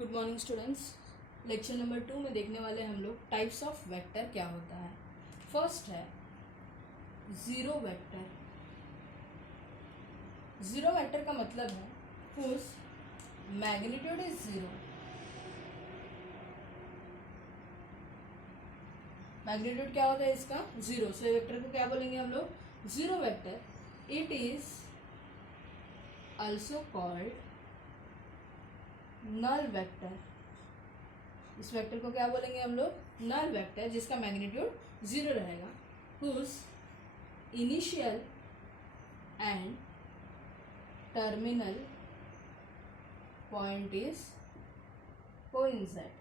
Good morning students. Lecture number 2 में देखने वाले हम लोग टाइप्स ऑफ वेक्टर क्या होता है। फर्स्ट है जीरो वेक्टर। जीरो वेक्टर का मतलब है whose magnitude is zero. Magnitude क्या होता है इसका? जीरो। सो वेक्टर को क्या बोलेंगे हम लोग? Zero vector. It is also called null vector. इस वेक्टर को क्या बोलेंगे हम लोग? नल वेक्टर, जिसका मैग्नीट्यूड जीरो रहेगा। whose initial and terminal point is coincide.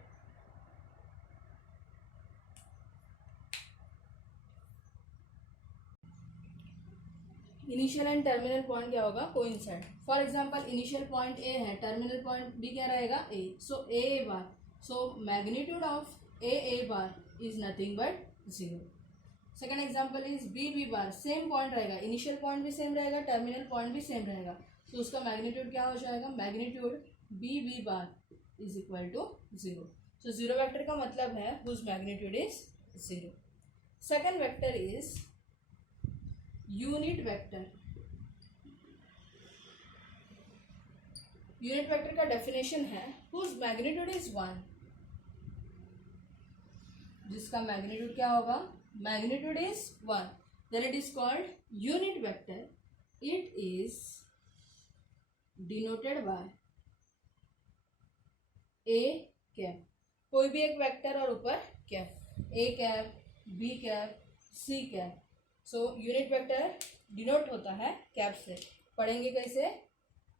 Initial and terminal point क्या होगा? Coincide. For example initial point A है, टर्मिनल पॉइंट भी क्या रहेगा? A. So A bar, so magnitude of A bar is nothing but zero. Second example is B bar, same point रहेगा, initial point भी same रहेगा, terminal point भी same रहेगा, तो उसका मैग्नीट्यूड क्या हो जाएगा? Magnitude B bar is equal to zero. So zero vector का मतलब है whose magnitude is zero. Second vector is unit vector. Unit vector का डेफिनेशन है हुज मैग्नीट्यूड इज वन, जिसका मैग्नीट्यूड क्या होगा? Magnitude is one, then it is called unit vector. It is denoted by a cap, कोई भी एक vector और ऊपर cap, a cap, b cap, c cap. So unit vector denote होता है कैप से। पढ़ेंगे कैसे?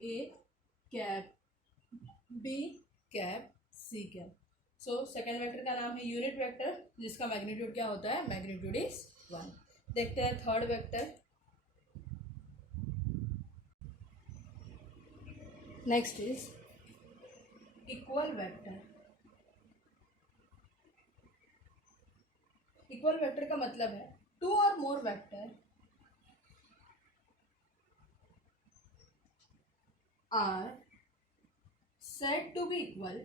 a cap, b cap, c cap. So second vector का नाम है यूनिट वेक्टर, जिसका मैग्नीट्यूड क्या होता है? Magnitude is one. देखते हैं third vector. Next is equal vector. Equal vector का मतलब है टू और more vector are said to be equal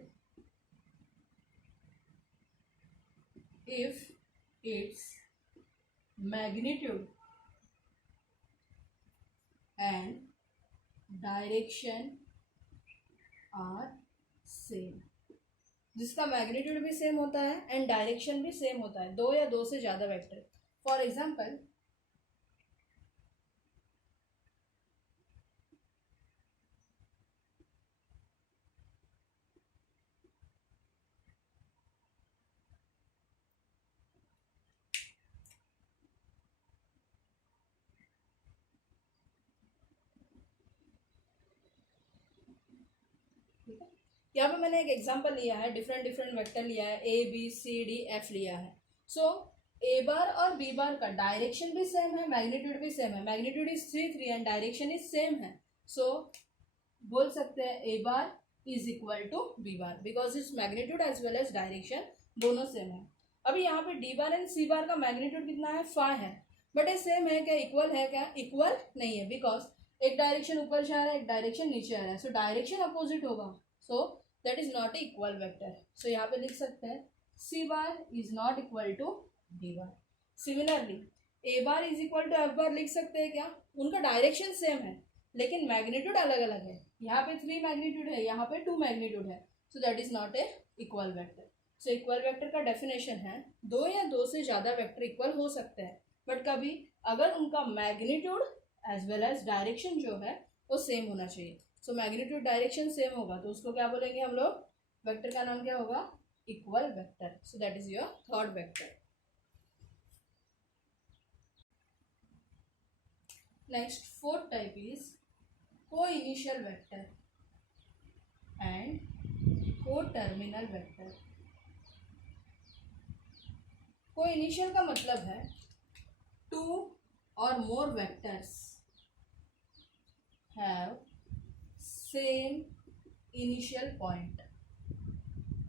if its magnitude and direction are same। जिसका मैग्नीट्यूड भी सेम होता है एंड डायरेक्शन भी सेम होता है, दो या दो से ज़्यादा वेक्टर। फॉर एग्जाम्पल यहाँ पे मैंने एक एग्जांपल लिया है, डिफरेंट डिफरेंट वेक्टर लिया है, A B C D F लिया है। सो ए बार और बी बार का डायरेक्शन भी सेम है, मैग्नीट्यूड भी सेम है। Magnitude is 3 and direction is same है। सो बोल सकते हैं A bar is equal to B bar, because is magnitude as well as direction दोनों सेम है। अभी यहाँ पे डी बार एंड सी बार का मैग्नीट्यूड कितना है? 5 है, बट ये सेम है क्या? इक्वल है क्या? इक्वल नहीं है, बिकॉज एक डायरेक्शन ऊपर जा रहा है, एक डायरेक्शन नीचे आ रहा है। सो डायरेक्शन अपोजिट होगा, so that is not a equal vector. So यहाँ पे लिख सकते हैं C bar is not equal to D bar. Similarly A bar is equal to F bar लिख सकते हैं क्या? उनका डायरेक्शन सेम है लेकिन मैग्नीट्यूड अलग अलग है। यहाँ पे 3 मैग्नीट्यूड है, यहाँ पे 2 मैग्नीट्यूड है, so that is not a equal vector. So equal vector का डेफिनेशन है दो या दो से ज़्यादा वेक्टर इक्वल हो सकते हैं, बट कभी अगर उनका magnitude as well as direction जो है वो सेम होना चाहिए। सो मैग्नीट्यूड डायरेक्शन सेम होगा तो उसको क्या बोलेंगे हम लोग? वेक्टर का नाम क्या होगा? Equal vector. So that is your third vector. Next fourth type is co initial vector and co terminal vector. Co initial का मतलब है टू और more vectors have same initial point,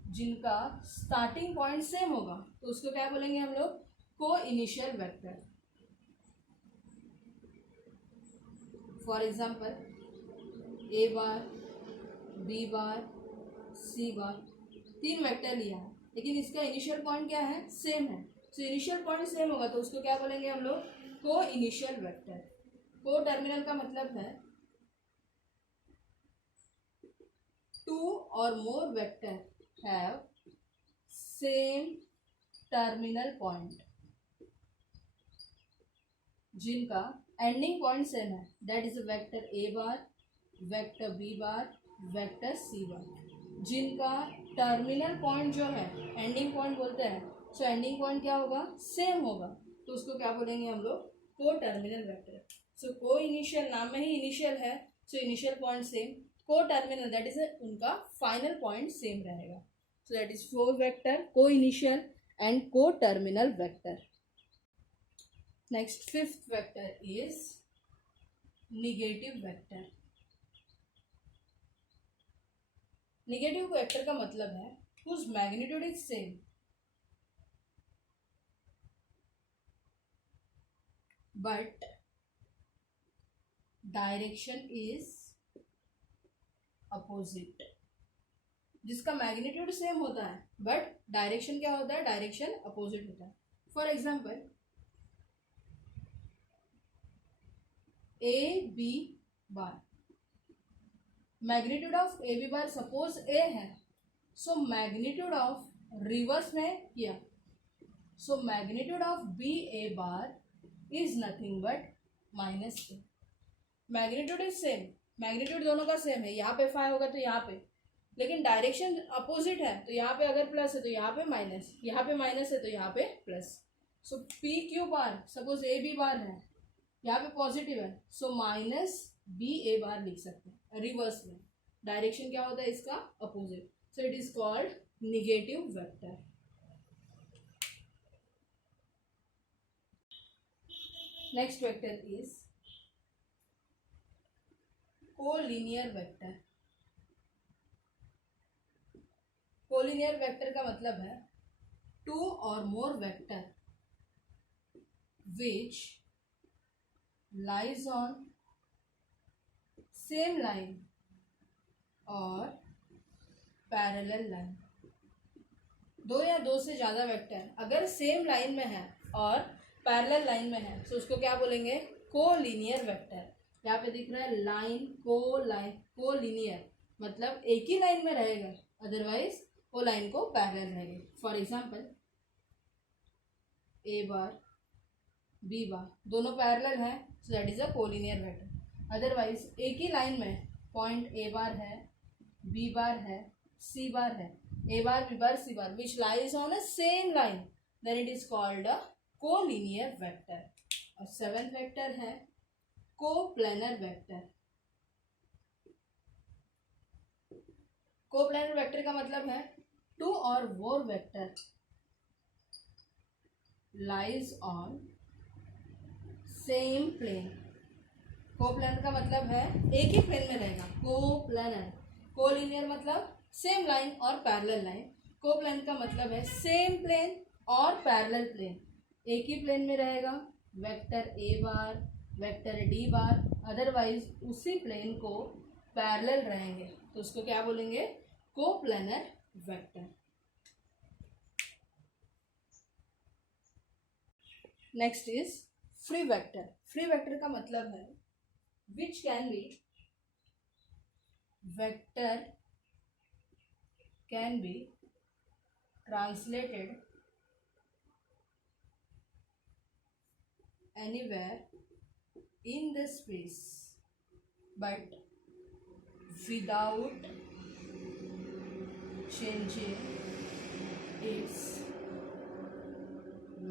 जिनका स्टार्टिंग पॉइंट सेम होगा तो उसको क्या बोलेंगे हम लोग? Co initial vector. For example A bar, B bar, C bar, 3 vector लिया है, लेकिन इसका इनिशियल पॉइंट क्या है, सेम है। तो इनिशियल पॉइंट सेम होगा तो उसको क्या बोलेंगे हम लोग, को इनिशियल वेक्टर। को टर्मिनल का मतलब है टू और more vector have same terminal point, जिनका एंडिंग पॉइंट सेम है, that is vector A bar, vector B bar, vector C bar, जिनका टर्मिनल पॉइंट जो है, एंडिंग पॉइंट बोलते हैं, सो एंडिंग पॉइंट क्या होगा, सेम होगा, तो उसको क्या बोलेंगे हम लोग, को टर्मिनल वेक्टर। सो को इनिशियल, नाम में ही इनिशियल है, सो इनिशियल पॉइंट सेम, को टर्मिनल दैट इज उनका फाइनल पॉइंट सेम रहेगा। सो that is 4 vector, co initial and co terminal vector. Next 5th vector is negative vector. Negative vector का मतलब है whose magnitude is same but direction is opposite, जिसका magnitude same होता है but direction क्या होता है, डायरेक्शन अपोजिट होता है। For example A B bar, magnitude of A B bar suppose A है, सो मैग्नीट्यूड ऑफ रिवर्स में किया, so magnitude of B A bar is nothing but minus A. Magnitude is same, magnitude दोनों का same है, यहाँ पे 5 होगा तो यहाँ पे, लेकिन डायरेक्शन अपोजिट है, तो यहाँ पे अगर प्लस है तो यहाँ पे माइनस, यहाँ पे माइनस है तो यहाँ पे plus. So P Q bar suppose A B bar है, यहाँ पे पॉजिटिव है, सो माइनस बी ए बार लिख सकते हैं रिवर्स में, डायरेक्शन क्या होता है इसका, opposite, so it is called negative vector. Next vector is collinear vector. Collinear vector का मतलब है 2 और more vector which lies on same line और पैरेलल लाइन। 2 या 2 से ज़्यादा वेक्टर अगर सेम लाइन में है और पैरेलल लाइन में है तो उसको क्या बोलेंगे, कोलिनियर वेक्टर। यहाँ पे दिख रहा है लाइन, कोलिनियर मतलब एक ही लाइन में रहेगा, अदरवाइज वो लाइन को पैरेलल रहेगी। For example A bar B bar दोनों पैरेलल है, so that is a collinear vector. Otherwise एक ही लाइन में पॉइंट ए बार है, बी बार है, सी बार है, A bar B bar C bar which lies on a same line, then it is called a collinear vector. और 7th vector है coplanar vector. Coplanar vector का मतलब है 2 और more vector lies on same plane. Coplanar का मतलब है एक ही प्लेन में रहेगा, कोप्लेनर। कोलिनियर मतलब सेम लाइन और पैरेलल लाइन, कोप्लेनर का मतलब है सेम प्लेन और पैरेलल प्लेन, एक ही प्लेन में रहेगा, vector A bar vector D bar otherwise उसी प्लेन को पैरेलल रहेंगे, तो उसको क्या बोलेंगे, coplanar vector. Next is free vector. Free vector का मतलब है which can be vector can be translated anywhere in the space but without changing its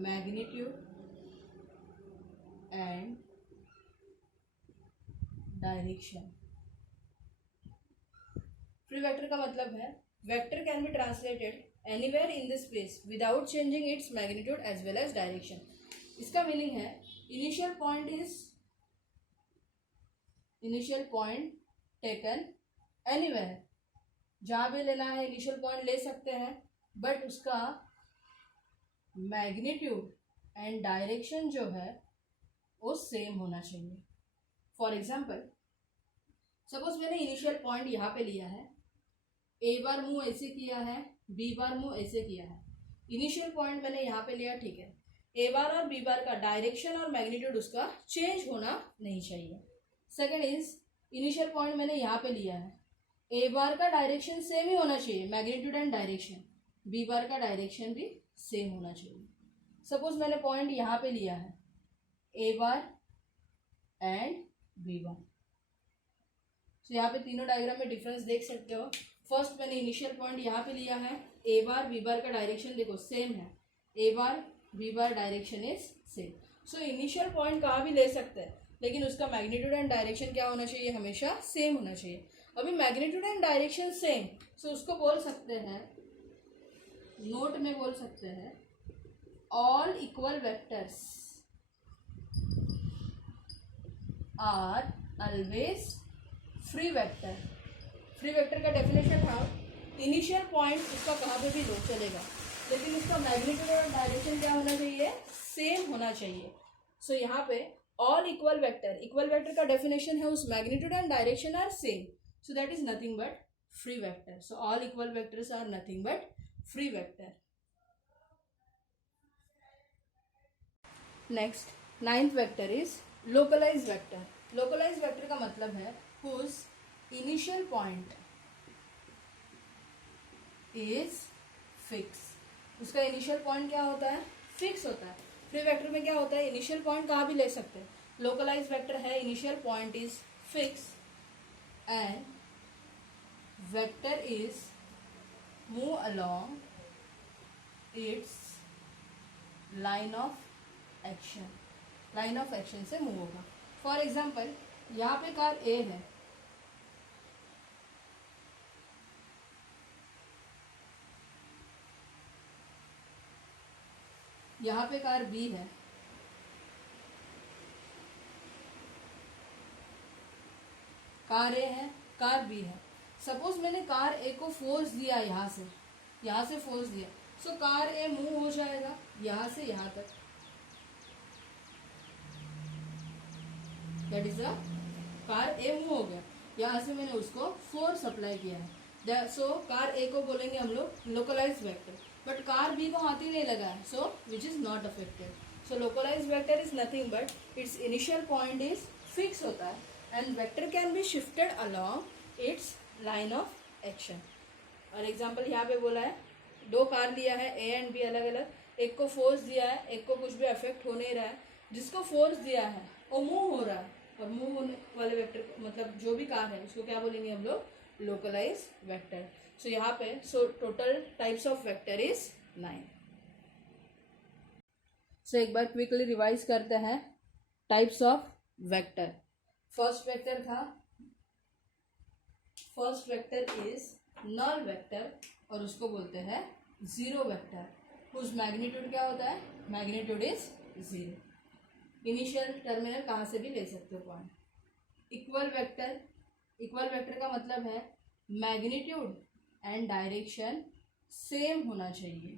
magnitude and direction। Free vector का मतलब है vector can be translated anywhere in the space without changing its magnitude as well as direction. इसका meaning है initial point taken anywhere, जहाँ भी लेना है initial point ले सकते हैं, बट उसका मैग्नीट्यूड एंड डायरेक्शन जो है वो सेम होना चाहिए। फॉर एग्जाम्पल सपोज मैंने इनिशियल पॉइंट यहाँ पे लिया है ए बार मूव ऐसे किया है, बी बार मूव ऐसे किया है, इनिशियल पॉइंट मैंने यहाँ पे लिया, ठीक है। ए बार और बी बार का डायरेक्शन और मैग्नीट्यूड उसका चेंज होना नहीं चाहिए। सेकंड इज इनिशियल पॉइंट मैंने यहाँ पे लिया है, ए बार का डायरेक्शन सेम ही होना चाहिए, magnitude and direction, B bar का डायरेक्शन भी सेम होना चाहिए। सपोज मैंने पॉइंट यहाँ पे लिया है, A bar and B bar. तो यहाँ पे तीनों डायग्राम में डिफरेंस देख सकते हो। फर्स्ट मैंने इनिशियल पॉइंट यहाँ पे लिया है, ए बार बी बार का डायरेक्शन देखो सेम है, A bar B bar direction is same. So initial point कहाँ भी ले सकते हैं, लेकिन उसका मैग्नीट्यूड एंड डायरेक्शन क्या होना चाहिए, हमेशा सेम होना चाहिए। अभी magnitude and direction same, so उसको बोल सकते हैं, नोट में बोल सकते हैं, all equal vectors are always free vector. Free vector का डेफिनेशन था, इनिशियल पॉइंट उसका कहाँ पे भी लो चलेगा, लेकिन उसका मैग्नीट्यूड और डायरेक्शन क्या होना चाहिए, सेम होना चाहिए। सो यहाँ पे ऑल इक्वल वेक्टर का डेफिनेशन है, उस magnitude and direction are same, so that is nothing but free vector. So all equal vectors are nothing but free vector. Next ninth vector is localize vector. Localize vector का मतलब है whose initial point is fix। उसका initial point क्या होता है, fix होता है। Free vector में क्या होता है, इनिशियल पॉइंट कहाँ भी ले सकते हैं। लोकलाइज वेक्टर है, initial point is fix and vector is move along its line of action. Line of action से मूव होगा। फॉर एग्जाम्पल यहाँ पे कार ए है, यहाँ पे कार बी है, कार ए है, कार बी है। सपोज मैंने कार ए को फोर्स दिया, यहाँ से फोर्स दिया, सो कार ए मूव हो जाएगा यहाँ से यहाँ तक, that is a car A move हो गया। यहाँ से मैंने उसको फोर्स अप्लाई किया है, सो कार ए को बोलेंगे हम लोग localise vector. But car B को हाथ ही नहीं लगा है, so which is not affected. So localise vector is nothing but its initial point is fix होता है and vector can be shifted along its line of action. और example यहाँ पे बोला है, दो कार लिया है, ए एंड बी अलग अलग, एक को फोर्स दिया है, एक को कुछ भी अफेक्ट हो नहीं रहा है। जिसको फोर्स दिया है वो मूव हो रहा है, और मूव होने वाले वेक्टर मतलब जो भी कार है उसको क्या बोलेंगे हम लोग, लोकलाइज वेक्टर। सो यहाँ पे total types of vector is 9। So एक बार क्विकली रिवाइज करते हैं types of vector. First vector is null vector, और उसको बोलते हैं जीरो वेक्टर, उस मैग्नीट्यूड क्या होता है, मैग्नीट्यूड इज 0। इनिशियल टर्मिनल कहाँ से भी ले सकते हो पॉइंट। इक्वल वेक्टर का मतलब है मैग्नीट्यूड एंड डायरेक्शन सेम होना चाहिए।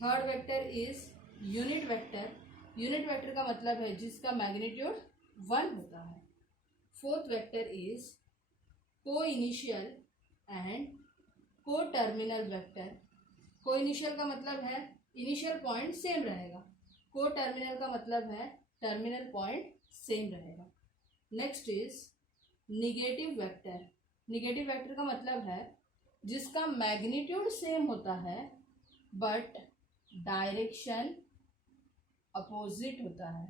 Third vector is unit vector का मतलब है जिसका मैग्नीट्यूड 1 होता है। Fourth vector is co initial and co terminal vector. Co initial का मतलब है इनिशियल पॉइंट सेम रहेगा, को टर्मिनल का मतलब है टर्मिनल पॉइंट सेम रहेगा। नेक्स्ट इज निगेटिव वेक्टर का मतलब है जिसका मैग्नीट्यूड सेम होता है बट डायरेक्शन अपोजिट होता है।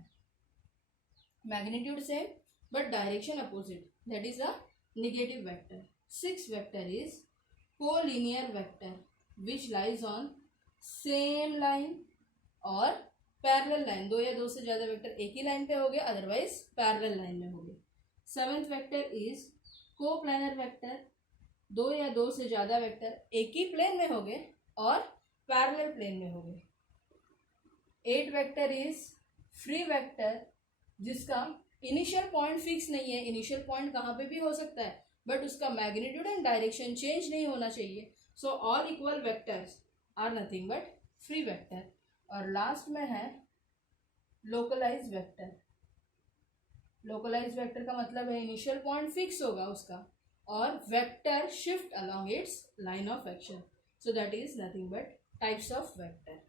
Magnitude same but direction opposite, that is a negative vector. Six vector is collinear vector which lies on same line और पैरेलल लाइन। दो या दो से ज़्यादा वेक्टर एक ही लाइन पे हो गए, अदरवाइज पैरेलल लाइन में हो गए। Seventh vector is coplanar vector, दो या दो से ज़्यादा वेक्टर एक ही प्लेन में हो गए और पैरेलल प्लेन में हो गए। Eight vector is free vector जिसका इनिशियल पॉइंट फिक्स नहीं है, इनिशियल पॉइंट कहाँ पे भी हो सकता है बट उसका मैग्नीट्यूड एंड डायरेक्शन चेंज नहीं होना चाहिए। So all equal vectors are nothing but free vector. और लास्ट में है लोकलाइज वेक्टर। लोकलाइज वेक्टर का मतलब है इनिशियल पॉइंट फिक्स होगा उसका or vector shift along its line of action. So that is nothing but types of vector.